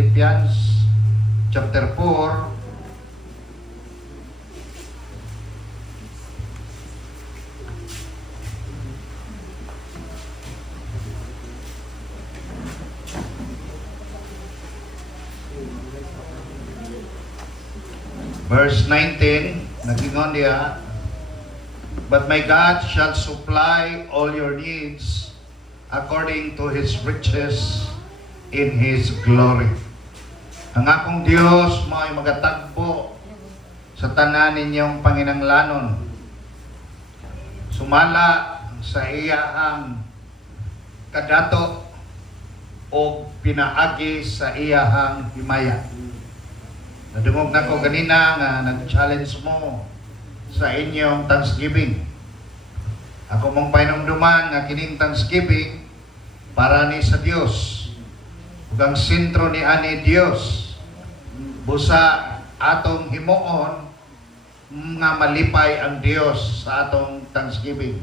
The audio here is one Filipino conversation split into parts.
Philippians chapter 4. Verse 19, nagingon diya, "But my God shall supply all your needs according to His riches in His glory." Ang akong Dios mao'y magatagbo sa tanan ninyong panginanglanon, sumala sa iyahang kadato o pinaagi sa iyahang himaya. Nadungog na ko ganina nga nag-challenge mo sa inyong Thanksgiving. Ako mong painumduman nga kining Thanksgiving para ni sa Dios. Ug ang sentro ni ani Dios busa atong himuon nga malipay ang Dios sa atong Thanksgiving.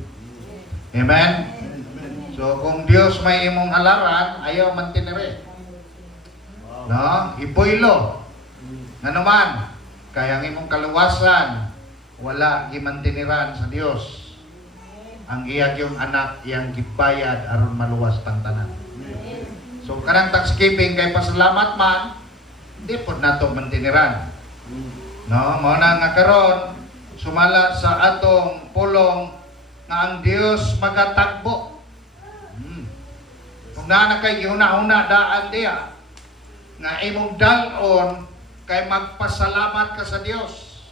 Amen? So kung Dios may imong halaran, ayaw man tinire. No? Ipoylo. Nga naman, kaya ang imong kaluwasan, wala gimantiniran sa Dios. Ang iyag yung anak, iyang gibayad aron maluwas tang tanan. So, kanang Thanksgiving, kay pasalamat man, di po nato mantiniran. No? Mauna nga karon, sumala sa atong pulong nga ang Dios magatagbo. Kung na kay gihuna-huna daan diya, nga imong dalon, kay magpasalamat ka sa Dios.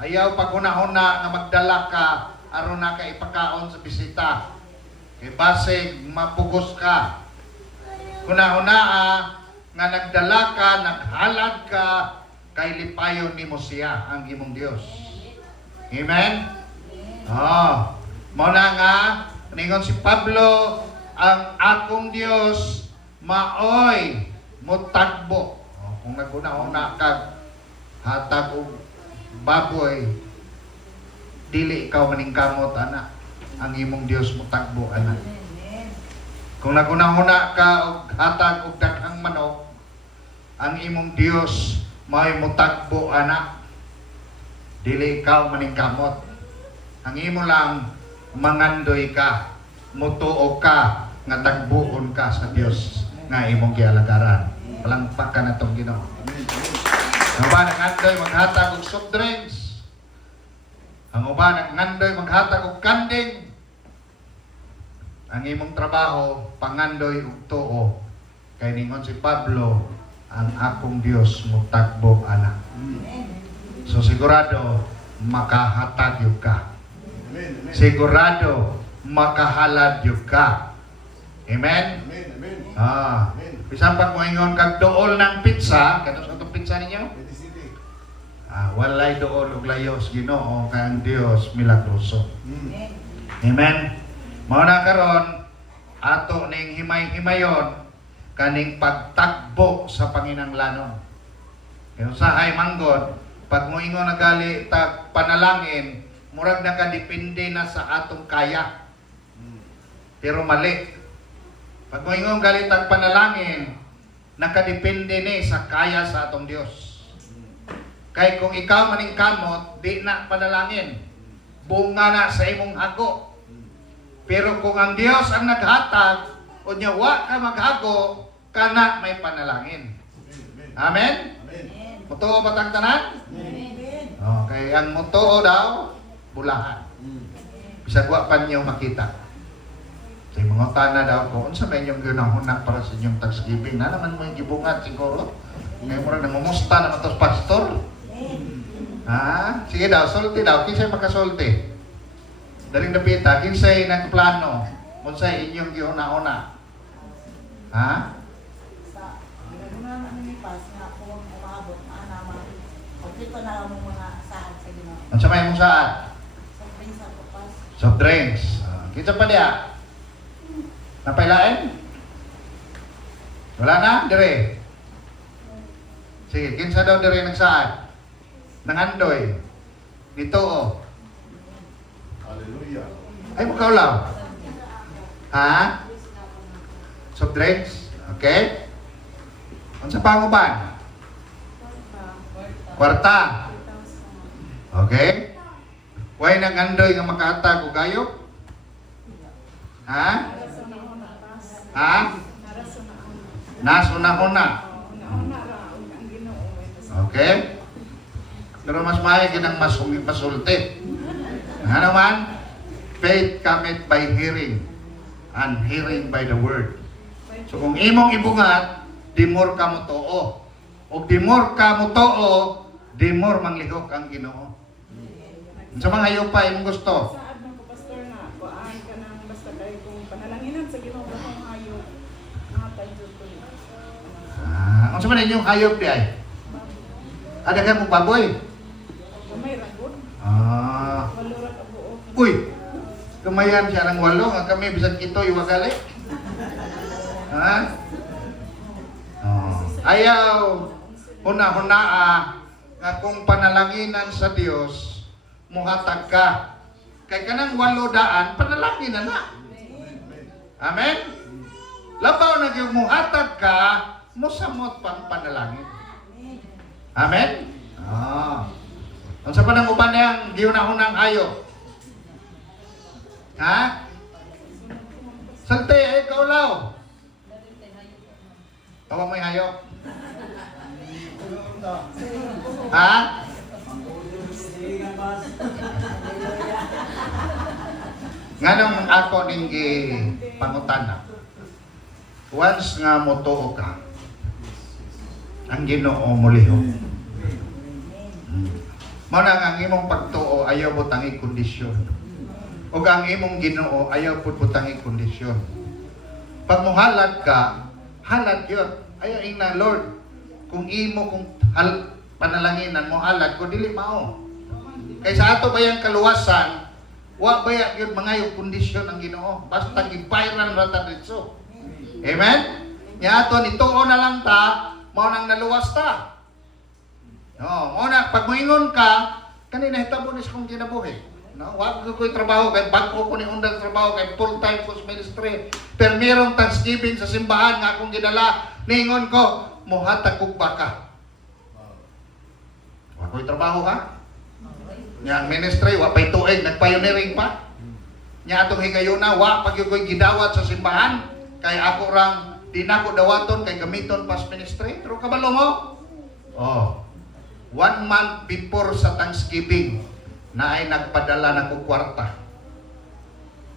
Ayaw pag-una-una nga magdala ka aron na ka ipakaon sa bisita. Kay basig mapugos ka. Una-una nga nagdala ka, naghalad ka, kay lipayon nimo siya ang imong Dios. Amen? Oh, mao na nga ningon si Pablo, ang akong Dios maoy mutagbo. Kung naguna-una kag hatag og baboy, dili ikaw maningkamot ana. Ang imong Dios mo tagbo ana. Kung naguna-una ka og hatag og daghang manok, ang imong Dios may mo tagbo ana. Dili ikaw maningkamot. Ang imo lang mangandoy ka, mutuo ka nga tagbuon ka sa Dios nga imong gialagaran. Palangpakan na itong Ginoo. Ang uban ang ngandoy maghatag og soft drinks. Ang uban ang ngandoy maghatag og kanding. Ang imong trabaho, pangandoy og tuo. Kay ningon si Pablo, ang akong Dios mo tagbo ana. So sigurado, makahatag yun ka. Sigurado, makahalad yun ka. Amen? Ah. Bisan pag mo ingon kag dool ng pizza, kanos atong pizza ninyo? Walay dool og layos Ginoo kay ang Dios milagroso. Amen. Mao na karon ato ning himay-himayon kaning pagtagbo sa panginanglanon. Kaya usahay manggod, pag mo ingon nagali tag panalangin, murag nakadepende na sa atong kaya. Pero mali. Pag mo ingon galit ang panalangin, nakadepende ni sa kaya sa atong Dios. Kay kung ikaw maning kamot, di na panalangin. Bunga na sa imong hago. Pero kung ang Dios ang naghatag, o niya wa ka maghago, kana may panalangin. Amen? Mutuo ba tang tanan? Okay, ang mutuo daw, bulahan. Bisag wa pa niyo makita. Sa mga tana daw ko, unsa may inyong ginahuna para sa inyong Thanksgiving? Na naman mo yung gibungat siguro? Ngayon mo rin namumusta naman tos pastor? Ha? Sige daw, sulti daw. Kinsa'y makasulti? Daring napita, kinsa'y nagplano? Unsa'y inyong gihuna-una? Ha? Sa ginaguna namin ni Pas, nga kung umabot, naman, pagkita na lang mo mga saan sa Ginoo. Unsa may mong saan? Soft drinks ako, Pas. Soft drinks. Kinsa pa diya? Napailain? Wala na? Dire. Sige, kinsa daw dire nagsaad? Nangandoy. Dito o. Hallelujah. Ay, mukaw lang. Ha? Soft drinks? Okay? Unsa pa ang uban? Kwarta. Okay? Way nang andoy nga makahatag og gayop? Ha? Ha? Nasuna-una. Okay? Pero mas maayo ginang masulti. Ano man? Faith cometh by hearing, and hearing by the word. So kung imong ibungat, di more ka mo tuo. O di more ka mo tuo, di more manglihok ang Ginoo. Sa mga hayo pa imong gusto. Saad man ko pastor na kuan ka nang basta kay kung panalanginan sa Ginoo bakong hayop. Natay jud ko. Unsa man inyong hayop di ay? Ada ka mo baboy? May ragon. Walo ra ka buo. Uy. Kamayan siya ng walo nga kami bisag ito iwagali. Ha? Ayaw huna-huna nga kung panalanginan sa Dios muhatag ka. Kay kanang 8 daan panalangin na. Amen. Labaw na gyud muhatag ka, mosamot pang panalangin. Amen. Unsa pa nang uban yang giuna-unang ayo? Ha? Salte ay kaulaw. Tawa mo hayop. Ha? Nganong ako ning pangutana. Once nga motuo ka, ang Ginoo mo lihok. Mao na ang imong pagtuo ayaw butangi kondisyon. O ang imong Ginoo ayaw pud butangi kondisyon. Pag muhalad ka, halad yun. Ayaw ina Lord, kung panalanginan mo halad ko dili mao. Kay sa ato bayang kaluwasan, wa baya yun mga yung kondisyon ng Ginoo. Basta gibayran ra ta dito. Amen? Nya ato nituo na lang ta, mao nang naluwas ta. No, mao na pag moingon ka, kanina hitabo ni kong kinabuhi. No, wa ko trabaho kay bangko ko ni undang trabaho kay full time ko sa ministry. Pero merong Thanksgiving sa simbahan nga akong gidala, ningon ko, muhatag og baka. Wa ko trabaho ha? Nya ministry wa pay tuig nagpioneering pa. Nya atong higayuna wa pag ko'y gidawat sa simbahan kay ako rang di na ko dawaton kay gamiton pas ministry. Pero kabalo mo? 1 month before sa Thanksgiving na ay nagpadala na ko kwarta.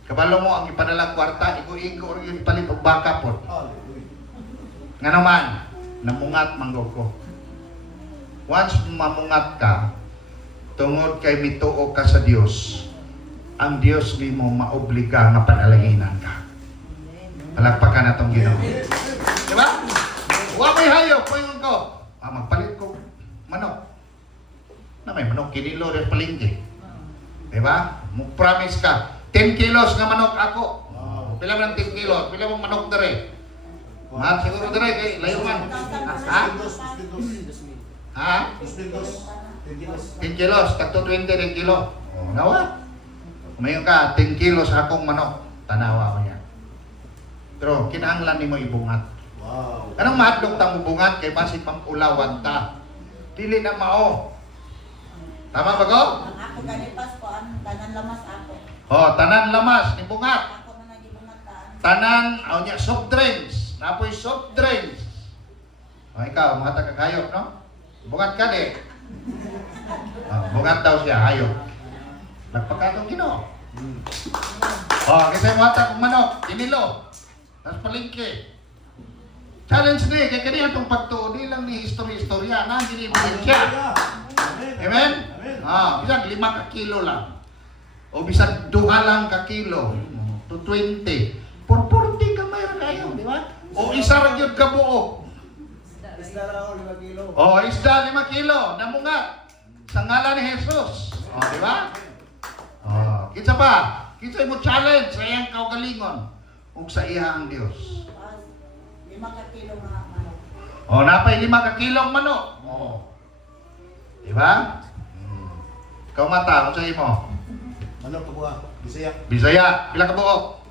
Kabalo mo ang ipadala kwarta, igo-igo yung palit og baka po. Nga naman, namungat manggod ko. Once mamungat ka, tungod kay mituo ka sa Dios, ang Dios nimo maobliga nga panalanginan ka. Palakpakan na tong Ginoo. Di ba? Wa may hayop, puyon ko. Magpalit ko manok. Na may manok kinilo rin palingki. Diba? Mag-promise ka. 10 kilos nga manok ako. Pila man 10 kilos? Pila mong manok dere? Mahal siguro dere kay layo man. Ha? Ha? 10 kilos. Tagto 20 rin kilo. Nawa? Mayon ka, 10 kilos akong manok. Tanawa ko yan. Pero kinahanglan ni mo ibungat. Anong mahadlok tang bungat kay basi pang ulawan ta? Dili na mao. Tama ba ko? Ang ako ganipas ko, ang tanan lamas ako. Tanan lamas, ibungat. Ako na nagibungataan. Tanan, niya, soft drinks. Napoy soft drinks. Ikaw, mga taga-hayop, no? Bungat ka di. Bungat daw siya, hayop. Nagpagkatong Ginoo. Kasi mga tagang manok, kinilo. Tapos palingki. Challenge ni, kaya kaniya itong pagtuo, di lang ni history-historya, na hindi siya. Amen? Bisag 5 ka kilo lang. O bisag 2 lang ka kilo. To 20. Por 40 ka mayroon kayo, di ba? O isa rin yun ka buo. Isda lang ako 5 kilo. Isda 5 kilo. Namungat. Sa ngalan ni Jesus. Di ba? Kitsa pa. Kitsa mo challenge sa iyang kaugalingon. Ug sa iya ang Dios. 5 ka kilo mga manok. Napay 5 ka kilong manok. Diba? Ikaw mata, kung sa'yo mo? Manok ka buha. Bisaya. Bisaya, pila ka buok?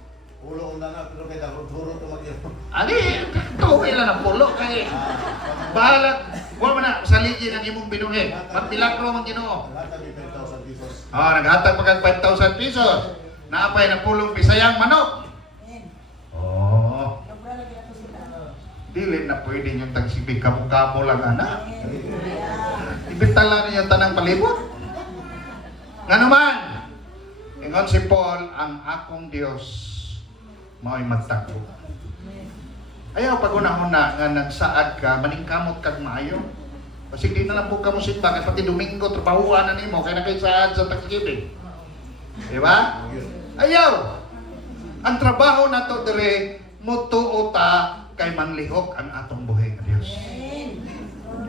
Pulo ang dana, pero kaya hurot ang mag-iro. Ani, tuwi lang ang pulo kay bahala. Wala man na saligi ng imong binuhi. Magmilagro man Ginoo. Lahat may 5,000 pesos. Naghatag pa kag 5,000 pesos. Naapay na pulong Bisayang manok. Oh, Sobra lagi na to sila. dili na pwede yung tagsibig kamo-kamo lang ana. Yeah. Ibintala niyo tanang palibot. Nga naman, ingon si Paul, ang akong Dios mao'y magtakbo. Ayaw pag una-una nga nagsaad ka, maningkamot kag maayo. Kasi di na lang po ka mo simba, kaya pati Domingo, trabahuan na nimo, kaya na kayo saad sa tagsibig. Di ba? Ayaw! Ang trabaho na to dire, mutuo ta kay manlihok ang atong buhay nga Dios.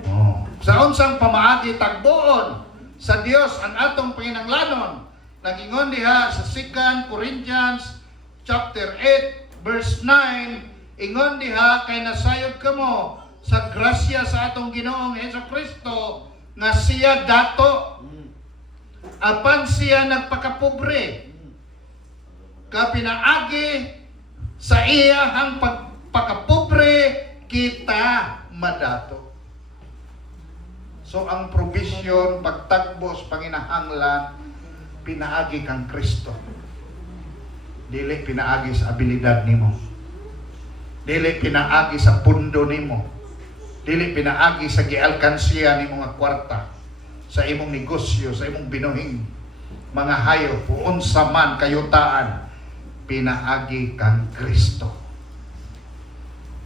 Oh. Sa unsang pamaagi tagboon sa Dios ang atong panginanglanon. Nagingon diha sa 2 Corinthians chapter 8 verse 9, ingon diha kay nasayod kamo sa grasya sa atong Ginoong Hesukristo nga siya dato apan siya nagpakapobre kapinaagi sa iyahang pagpakapobre kita madato. So ang provision, pagtagbos, panginahanglan, pinaagi kang Kristo. Dili pinaagi sa abilidad nimo. Dili pinaagi sa pundo nimo. Dili pinaagi sa gialkansiya nimo nga kwarta, sa imong negosyo, sa imong binuhing mga hayop, unsa man kayutaan, pinaagi kang Kristo.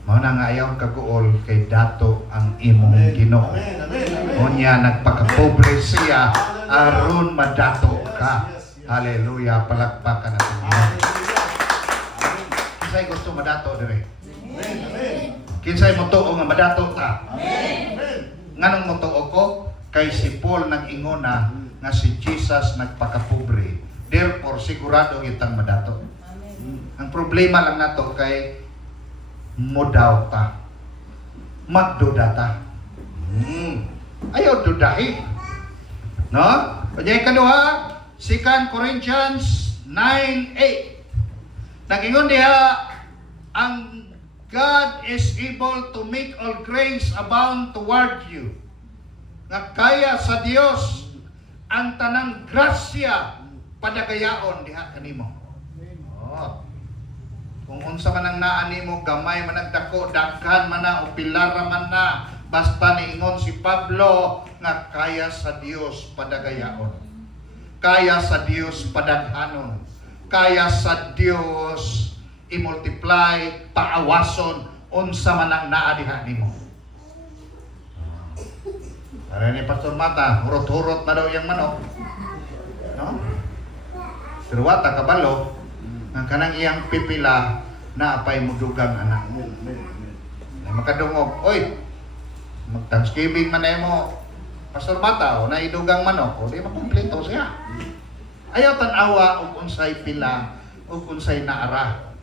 Mao na nga ayaw kaguol kay dato ang imong Ginoo. Unya nagpakapobre siya aron madato ka. Hallelujah, palakpakan natin. Kinsay gusto madato dire? Kinsay mo tuo nga madato ta? Nganong mo tuo ko? Kay si Paul nag-ingona nga si Jesus nagpakapobre. Therefore sigurado itang madato. Ang problema lang nato kay modaw ta. Magduda ta. Ayaw dudahi. No? Kanya ikaduha, 2 Corinthians 9:8. Nagingon diha, ang God is able to make all grace abound toward you. Nga kaya sa Dios ang tanang grasya padagayaon diha kanimo. Oh. Kung unsa man ang naa nimo, gamay man ang dako, daghan man na o pilara man na, basta niingon si Pablo nga kaya sa Dios padagayaon. Kaya sa Dios padaghanon. Kaya sa Dios i-multiply, paawason, unsa man ang naa diha nimo. Para ni Pastor Mata, hurot-hurot na daw yung manok. No? Pero wata kabalo, ang kanang iyang pipila na apay mudugang anak. Na makadungog, oy, mag-Thanksgiving man mo, Pastor Mata, o naidugang manok, o di makumplito siya. Ayaw tanawa o unsay pila, o unsay naara.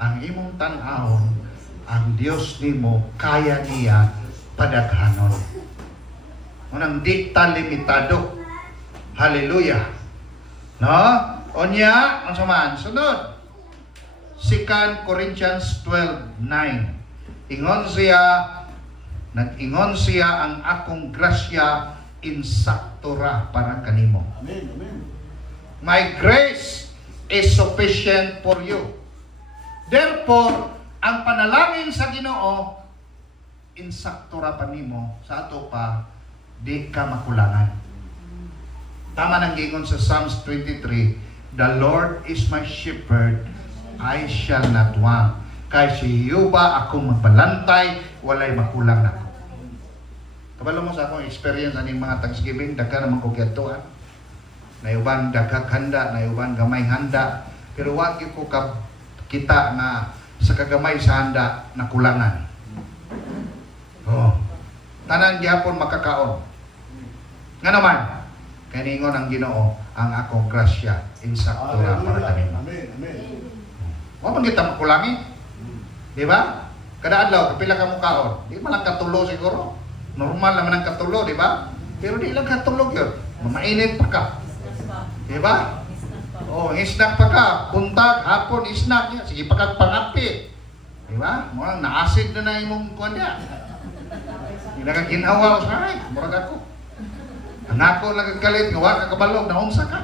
Ang imong tanawon, ang Dios nimo, kaya niya padaghanon. Unang di ta limitado. Hallelujah. No? Onya, ang samaan. Sunod. 2 Corinthians 12:9. Nag-ingon siya ang akong grasya insaktora para kanimo. Amen, amen. My grace is sufficient for you. Therefore, ang panalangin sa Ginoo insaktora pa nimo sa ato pa di ka makulangan. Tama nang gingon sa Psalms 23, the Lord is my shepherd, I shall not want. Kay si Yuba akong magbalantay, walay makulang nako. Kabalo mo sa akong experience aning mga Thanksgiving, daghan naman ko kiyatuan. Nayuban dagag handa, nayuban gamay handa, pero wa gyud ko kita nga sa kagamay sa handa nakulangan. Oh. Tanan gyapon makakaon. Nga naman, kaningon ang Ginoo ang akong grasya insaktura para kanimo. Amen, amen. Wa man kita makulangi. Di ba? Kada adlaw kapila ka mo kaon. Di man lang katulo siguro. Normal naman ang katulo, di ba? Pero di lang katulog yun. Mamainit pa ka. Di ba? Oh, snack pa ka, buntag, hapon, snack niya. Sige pa kag pangapi. Di ba? Murang na-acid na imong kuwan niya. Hindi na kang ginawa ko sa ay, murag ako. Ang ako nagkalit, gawa ka kabalog, naunsa ka.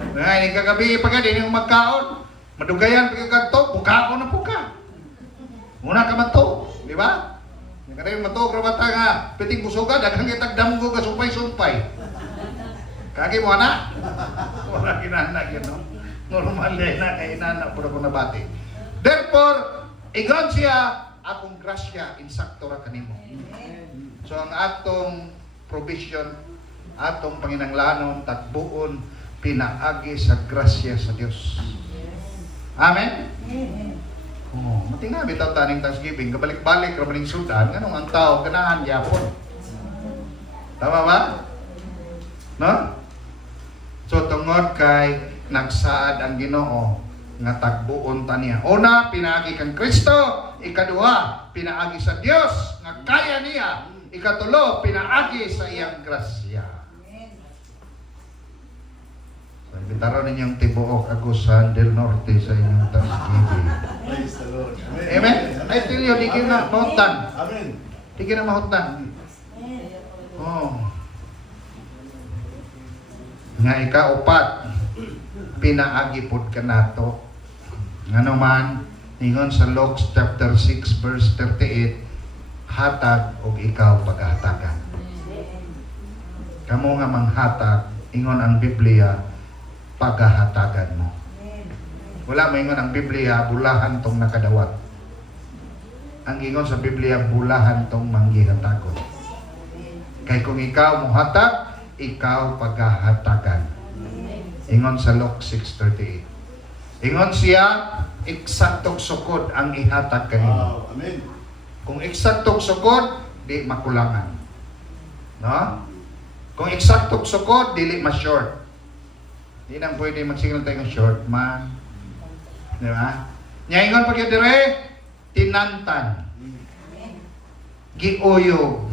Ngayon, kagabi pa ka, din yung magkaon. Madugayan, pagkagto, buka na po ka. Muna ka mato, di ba? Kada yung mato, krabata nga, piting busuga, daghang itagdamgo ka, sumpay-sumpay. Kagi mo na? Wala kinana yun, no? Normal na, kaya inana po na ko nabati. Therefore, igon siya, akong grasya, insakto ra kanimo. So, ang atong provision, atong panginanglanon, tagbuon, pinaagi sa grasya sa Dios. Amen? Oh, matinga bitaw taning Thanksgiving, kabalik-balik ra maning sudan, nganong ang tao ganahan gyapon. Tama ba? No? So tungod kay nagsaad ang Ginoo nga tagbuon ta niya. Una, pinaagi kang Kristo. Ikaduha, pinaagi sa Dios nga kaya niya. Ikatulo, pinaagi sa iyang grasya. So, ibitaro ninyong tibuok ako sa Del Norte sa inyong Thanksgiving. Praise the Lord. Amen? I tell you, di na mahutan. Amen. Di na mahutan. Oh. Nga ikaupat, pinaagi pod ka nato. Nga naman, ingon sa Luke chapter 6 verse 38, hatag o ikaw paghatagan. Kamo nga manghatag, ingon ang Biblia, paghahatagan mo. Wala maingon ang Biblia, bulahan tong nakadawat. Ang ingon sa Biblia, bulahan tong manggihatagon. Kay kung ikaw muhatag, ikaw paghahatagan. Ingon sa Luke 6:38. Ingon siya, eksaktong sukod ang ihatag kanimo. Wow. Amen. Kung eksaktong sukod, di makulangan. No? Kung eksaktong sukod, dili ma-short. Di nang pwede magsignal tayo ng short man. Di ba? Nyaingon pag yun dire, tinantan. Giuyog.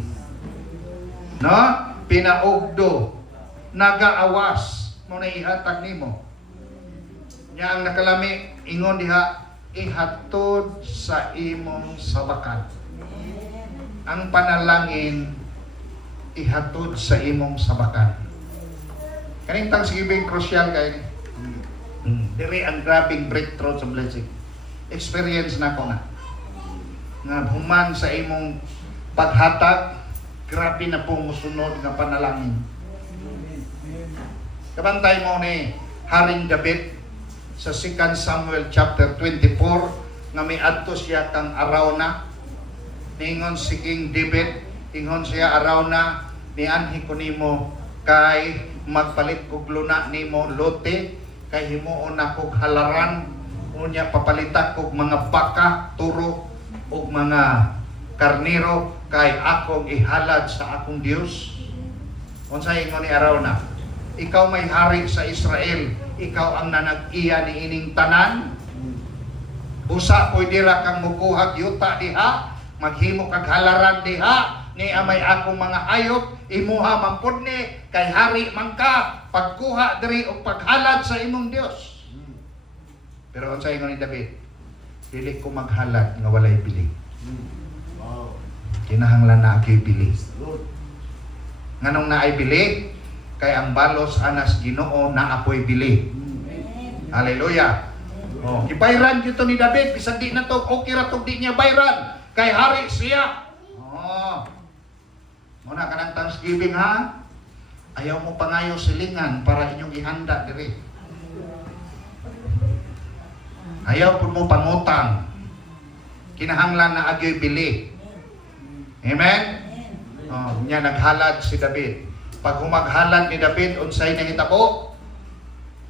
No? Pinaugdo. Nagaawas. Mo na ihatag nimo. Nya ang nakalami, ingon diha, ihatod sa imong sabakan. Ang panalangin, ihatod sa imong sabakan. Kaning Thanksgiving crucial kay diri ang grabing breakthrough sa blessing. Experience na ko na. Nga human sa imong paghatag, grabe na pong musunod nga panalangin. Kabantay mo ni Haring David sa 2 Samuel chapter 24 nga may adto siya kang Arauna. Ningon si King David, ingon siya Arauna, nianhi ko nimo kay magpalit kog luna nimo lote, kay himuon ako halaran, unya papalitan kog mga baka, turo ug mga karnero kay akong ihalad sa akong Dios. Unsay ingon ni Arauna? Ikaw may hari sa Israel, ikaw ang nanag-iya ni ining tanan. Busa pwede ra kang mukuhag yuta diha, maghimo kag halaran diha, ni amay akong mga hayop, imuha mampod ni, kay hari man ka, pagkuha diri o paghalad sa imong Dios. Pero unsay ingon ni David? Dili ko maghalad nga walay bili. Wow. Kinahanglan na ako'y bili. Lord. Nganong naay bili? Kay ang balos anas Ginoo na ako'y bili. Hallelujah. Oh, gibayran gyud ni David bisan di na to okay ra tog di niya bayran kay hari siya. Oh. Muna kanang Thanksgiving ha. Ayaw mo pangayo silingan para inyong ihanda diri. Ayaw pud mo pangutang. Kinahanglan na agyoy bili. Amen. Oh, niya naghalad si David. Pag humaghalad ni David, unsay nangitabo?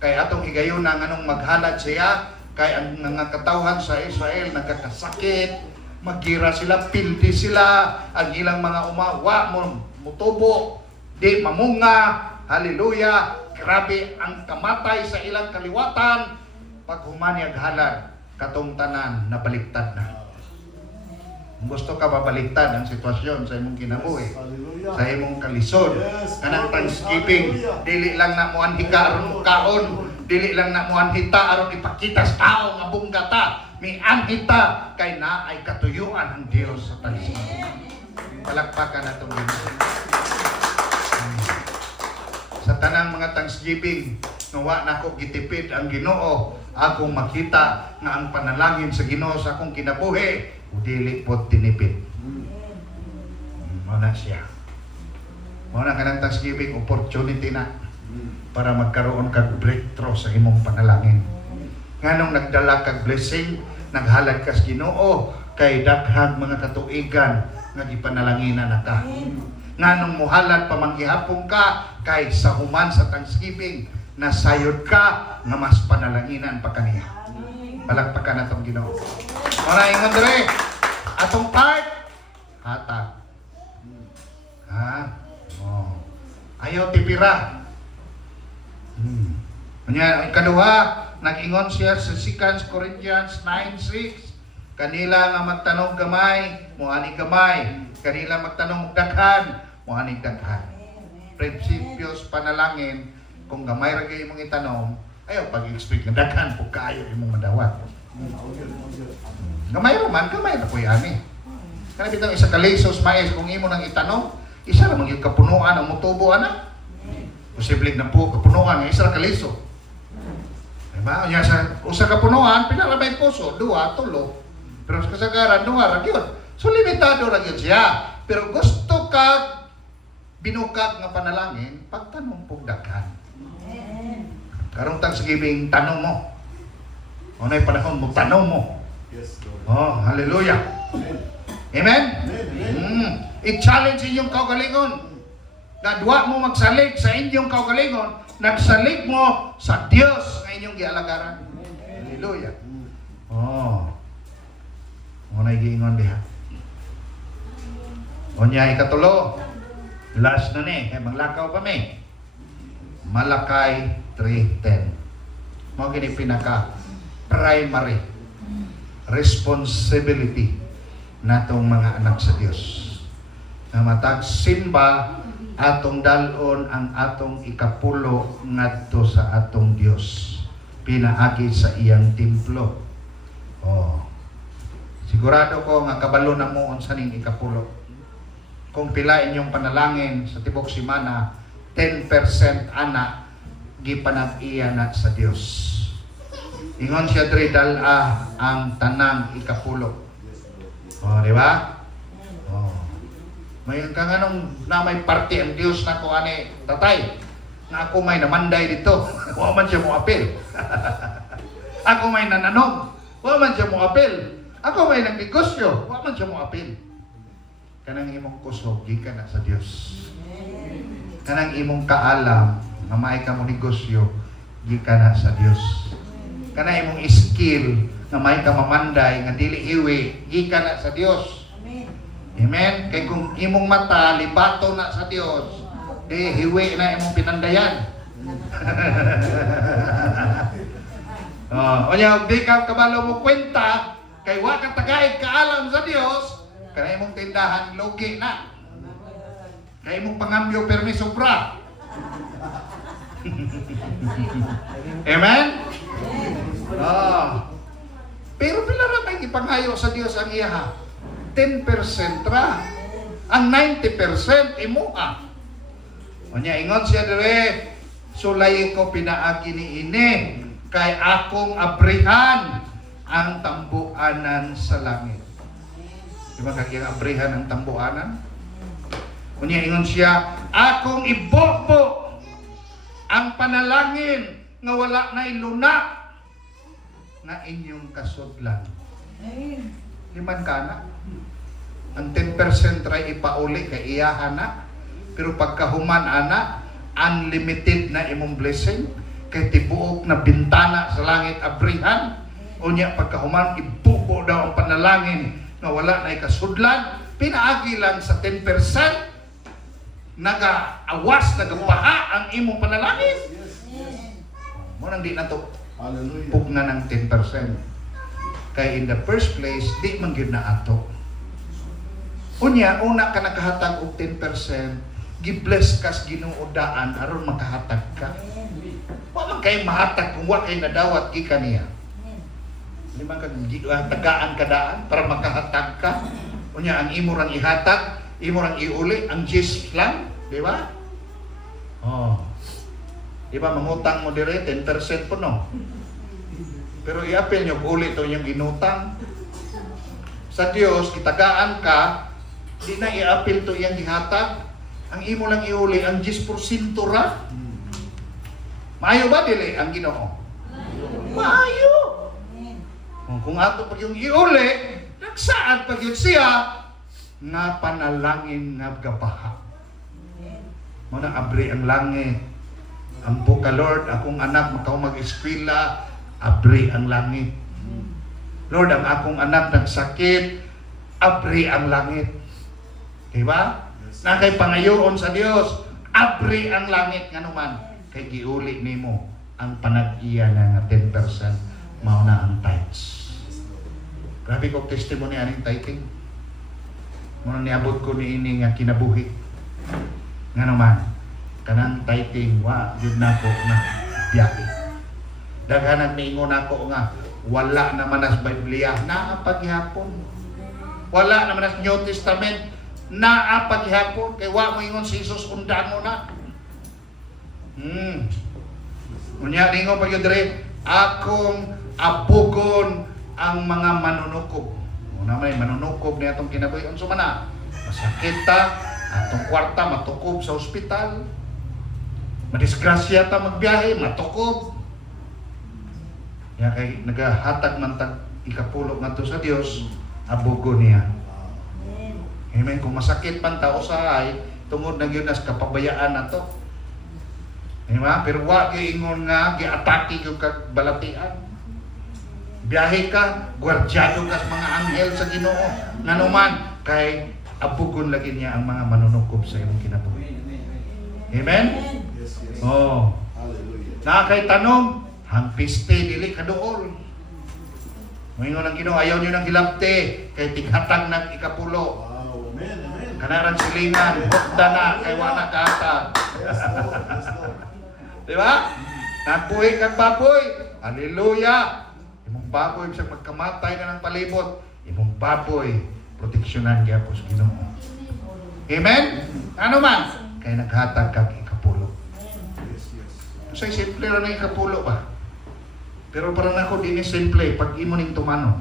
Kay atong higayon na nganong maghalad siya, kay ang mga katawhan sa Israel nagkakasakit, magira sila, pildi sila, ang ilang mga umawa mo mutubo, di mamunga, hallelujah, grabe ang kamatay sa ilang kaliwatan. Pag humanyag halad, katong tanan nabaliktad na. Gusto ka babaliktad ang sitwasyon sa imong kinabuhi, Hallelujah. sa imong kalisod, Yes, kanang Lord. Thanksgiving, Hallelujah. dili lang na mo anhika aron kaon, Dili lang na mo anhita aron ipakita sa tao nga bungga ta. Mi anhita kay na ay katuyuan ang Dios sa talisman. Palakpakan natong Ginoo. Sa tanang mga Thanksgiving, nawa na ako gitipid ang Ginoo, akong makita nga ang panalangin sa Ginoo sa akong kinabuhi, dili po tinipid. Muna siya. Muna ka ng Thanksgiving, opportunity na para magkaroon kag breakthrough sa imong panalangin. Nganong nagdala kag blessing, naghalad ka sa Ginoo, kay daghang mga katuigan nga gipanalangina na ka. Nganong muhalad pamanggihapon ka, kay sa human sa Thanksgiving, nasayod ka nga mas panalanginan pa kaniya. Palakpakan na itong Ginoo. Muna ingon dire, atong part, hatag. Ha? Oh. Ayaw tipira. Kanya, kaduha, nag-ingon siya sa 2 Corinthians 9:6, kanila nga magtanong gamay, muani gamay. Kanila magtanong daghan, muani daghan. Prinsipyos panalangin, kung gamay ra gyud imong itanong, ayaw pag-expect nga daghan pug kaayo imong madawat. Gamay ra kuy ani. Kana bitong isa ka lesos mais kung imo nang itanong, isa ra man gyud kapunuan ang motubo ana. Posible na po kapunuan nga isa ra ka leso. Diba? Nya sa usa ka punuan pila ra may puso, 2, 3. Pero sa kasagaran 2 ra gyud. So limitado ra gyud siya. Pero gusto ka binukag nga panalangin, pagtanong pug daghan. Karong Thanksgiving, tanong mo. Unay panahon mo, tanong mo. Yes, Lord. Oh, hallelujah. Amen? I-challenge inyong kaugalingon. Nadwa mo magsalig sa inyong kaugalingon, nagsalig mo sa Dios nga inyong gialagaran. Hallelujah. Oh. Unay giingon diha. Unya ikatulo. Last na ni, maglakaw pa mi. Malakay 3:10. Mao gini pinaka primary responsibility natong mga anak sa Dios. Na matag simba atong dalon ang atong ikapulo ngadto sa atong Dios. Pinaagi sa iyang templo. Oh. Sigurado ko nga kabalo na mo unsa ning ikapulo. Kung pila inyong panalangin sa tibok semana, 10% ana gipanag-iya na sa Dios. Ingon siya diri dala ang tanang ikapulo. Oh, di ba? Oh. May kang anong na may parte ang Dios nako ani, tatay. Nga ako may namanday dito. Wa man siya mo apel. Ako may nananog. Wa man siya mo apel. Ako may nagnegosyo. Wa man siya mo apel. Kanang imong kusog gikan na sa Dios. Kanang imong kaalam nga maay ka mo negosyo gikan na sa Dios. Kanang imong skill nga maay ka mamanday nga dili iwi gikan na sa Dios. Amen. Kay kung imong mata libato na sa Dios, di hiwi na imong pinandayan. Oh, onya di ka kabalo mo kwenta kay wa ka tagay kaalam sa Dios. Kaya imong tindahan, logi na. Kaya imong pangambyo permi sobra. Amen? Oh. Pero pila ra may ipanghayo sa Dios ang iya? 10% ra. Ang 90% imuha. Unya ingon siya dire, sulay ko pinaagi ni ini kay akong abrihan ang tambuanan sa langit. Diba kaya abrihan ang tambuanan? Kunya ingon siya, akong ibobo ang panalangin nga wala na iluna na inyong kasudlan. Liman ka na. Ang 10% ray ipauli kay iyahan na. Pero pagkahuman ana, unlimited na imong blessing. Kay tibuok na bintana sa langit abrihan. Unya pagkahuman, ibobo daw ang panalangin nga wala na ikasudlan, pinaagi lang sa 10%, nag-awas, nag-baha ang imong panalangin. Munang di na ito pugna ng 10%. Kaya in the first place, di man gyud na ato. Unya, una ka nakahatag og 10%, gi-bless kas Ginoo daan aron makahatag ka. Wa man Wa kay mahatag kung wa kay nadawat gikan niya. Limang kag tagaan kadaan para makahatag ka. Unya ang imo rang ihatag, imo rang iuli ang gis lang, di ba? Oh. Di ba mangutang mo dire 10% po no. Pero i-appeal nyo uli to yung ginutang. Sa Dios kitagaan ka, di na i-appeal to yang gihatag. Ang imo lang iuli ang 10% ra. Maayo ba dili ang Ginoo? Maayo. Kung ato pag yung iuli, nagsaad pag yun siya nga panalangin nga gabaha. Muna abri ang langit. Ampo ka Lord, akong anak makaw mag-eskwela, abri ang langit. Lord, ang akong anak nagsakit, abri ang langit. Diba? Na kay pangayoon sa Dios, abri ang langit nga naman. Kay giuli nimo ang panag-iya nga 10% mao na ang tithes. Grabe kong testimony aning tithing. Muna niabot ko ni ini nga kinabuhi. Nga naman, kanang tithing, wa, yun na ko na biyahe. Daghanag niingon ako nga, wala naman as Biblia, naapaghihapon. Wala naman as New Testament, naapaghihapon. Kaya wa mo ingon si Jesus, undan mo na. Unya, ningon pa yun dire, akong abugon ang mga manunukob. Una may manunukob niya itong kinabuhi. Unso man na, masakit ta, atong kwarta matukob sa ospital. Madisgrasya ta magbiyahe, matukob. Kaya kay nagahatag man tag ikapulog ngadto sa Dios, abugo niya. Amen. Kung masakit man ta usahay, tungod na gyud nas kapabayaan nato. Diba? Pero wa gyud ingon nga giatake gyud kag balatian. Biyahe ka, gwardyado ka sa mga anghel sa Ginoo. Nganuman kay abugon lagi niya ang mga manunukob sa imong kinabuhi. Amen? Oh. Na kay tanong, hampiste dili kaduol. Moingon ang Ginoo, ayaw niyo nang hilabte kay tighatag nag ikapulo. Wow, amen, amen. Kanaran silingan, hukda na kay wala kahatag. Di ba? Nagbuhi kag baboy. Hallelujah. Imong baboy sa magkamatay na ng palibot, imong baboy proteksyonan gyapon sa Ginoo. Amen? Ano man kay naghatag kag ikapulo. Say simple ra na ikapulo ba? Pero parang ako din simple pag imo ning tumanon.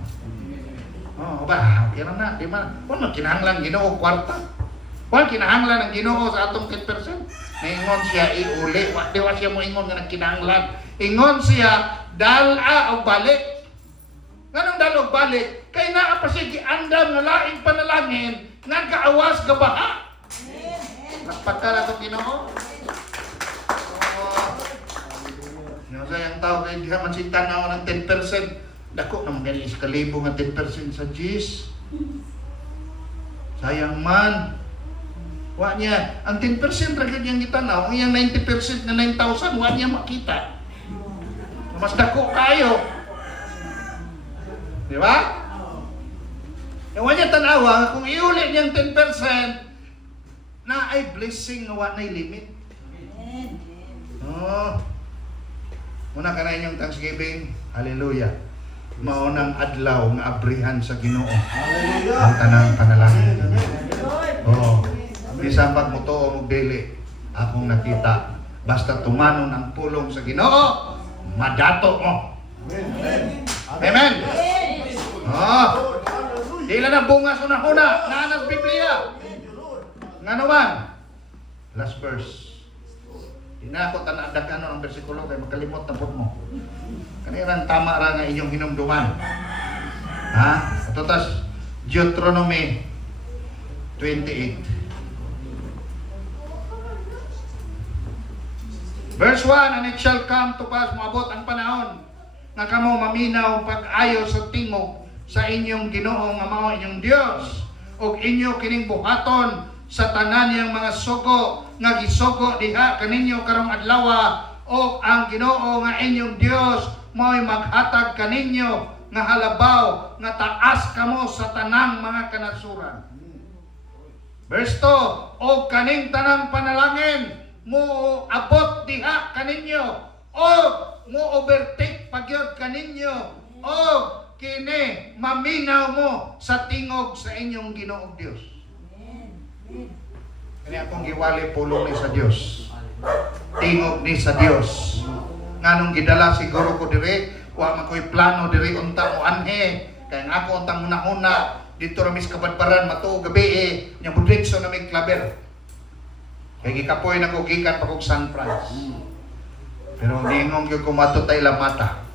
Oh, ba, kaya na, di ba? Kung kinahanglan Ginoo kwarta. Kung kinahanglan ang Ginoo sa atong 10%, ingon siya iuli, wa di wa siya mo ingon nga nagkinahanglan. Ingon siya dala o balik. Nganong dala o balik? Kay naa pa siya giandam nga laing panalangin nga kaawas gabaha. Nagpagkala itong Ginoo. Sayang tao kay diha man si tanaw ng 10%. Dako naman gani sa kalibo nga 10% sa Gis. Sayang man. Wa niya ang 10% ra gyud yang gitanaw, ang 90% na 9,000 wa niya makita. Mas dako kayo. Di ba? Wa niya tanawa kung iuli niyang 10% na ay blessing nga wa nay limit. Oh. Muna ka na inyong Thanksgiving. Hallelujah. Maunang adlaw nga abrihan sa Ginoo. Hallelujah. Ang tanang panalangin. Oh. Bisan pag mutuo mo dili, akong nakita. Basta tumanon ang pulong sa Ginoo, madato mo. Amen. Amen. Oh. Dila na bunga una-una. Nanas Biblia. Nga naman. Last verse. Di na ako tanadag ang bersikulo kay makalimot na po mo. Kanilang tama ra nga inyong hinumduman. Ha? Ito tas Deuteronomy 28. Verse 1, and it shall come to pass, moabot ang panahon nga kamo maminaw pag-ayo sa tingog sa inyong Ginoo nga mao inyong Dios, ug inyo kining buhaton sa tanan niyang mga sugo nga gisugo diha kaninyo karong adlaw, o ang Ginoo nga inyong Dios mao'y maghatag kaninyo nga halabaw nga taas kamo sa tanang mga kanasuran. Verse 2, o kaning tanang panalangin mo abot diha kaninyo, o mo overtake pagyod kaninyo o kini maminaw mo sa tingog sa inyong Ginoo Dios. Kani akong giwali pulong ni sa Dios. Tingog ni sa Dios. Nganong gidala siguro ko diri, wa man ko'y plano diri unta mo anhe. Kaya nga ako untang una-una dito ramis kabadbaran matuog gabi nya budretso na may klaber. Kaya gikapoy na ko gikan pa kog San Franz. Pero niingong gyud ko matutay la mata.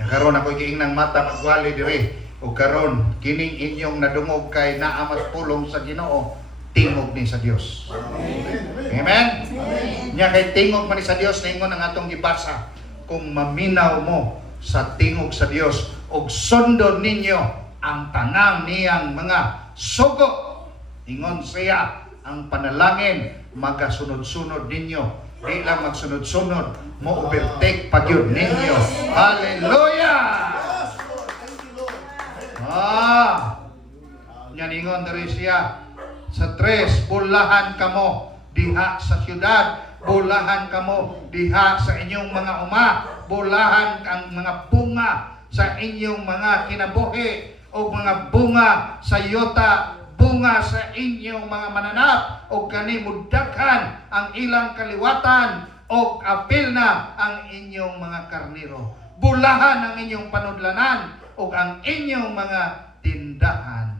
Ya karon ako giingnan mata magwali diri ug karon kining inyong nadungog kay naa mas pulong sa Ginoo, tingog ni sa Dios. Amen. Nya kay tingog man ni sa Dios ningon ang atong gibasa, kung maminaw mo sa tingog sa Dios ug sundon ninyo ang tanang niyang mga sugo, ingon siya ang panalangin magasunod-sunod ninyo. Di lang magsunod-sunod, mo overtake pagyud ninyo. Hallelujah! Yan ingon dari siya sa 3, bulahan kamo diha sa syudad, bulahan kamo diha sa inyong mga uma, bulahan ang mga bunga sa inyong mga kinabuhi o mga bunga sa yuta, bunga sa inyong mga mananap o kani mudaghan ang ilang kaliwatan o apil na ang inyong mga karniro. Bulahan ang inyong panudlanan o ang inyong mga tindahan.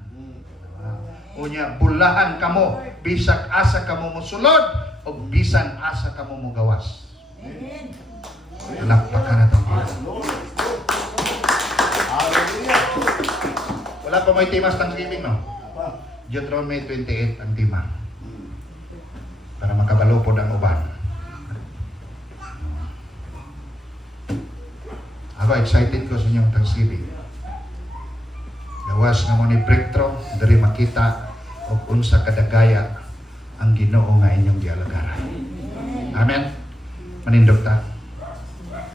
Unya bulahan kamo bisag asa kamo mosulod o bisan asa kamo mogawas. Palakpakan natin. Wala pa may timas Thanksgiving, no? Deuteronomy 28 ang tema. Para makabalupod ang uban. Ako excited ko sa inyong Thanksgiving. Gawas nga mo ni breakthrough, dari makita o unsa kadagaya ang Ginoo nga inyong gialagaran. Amen. Manindog ta.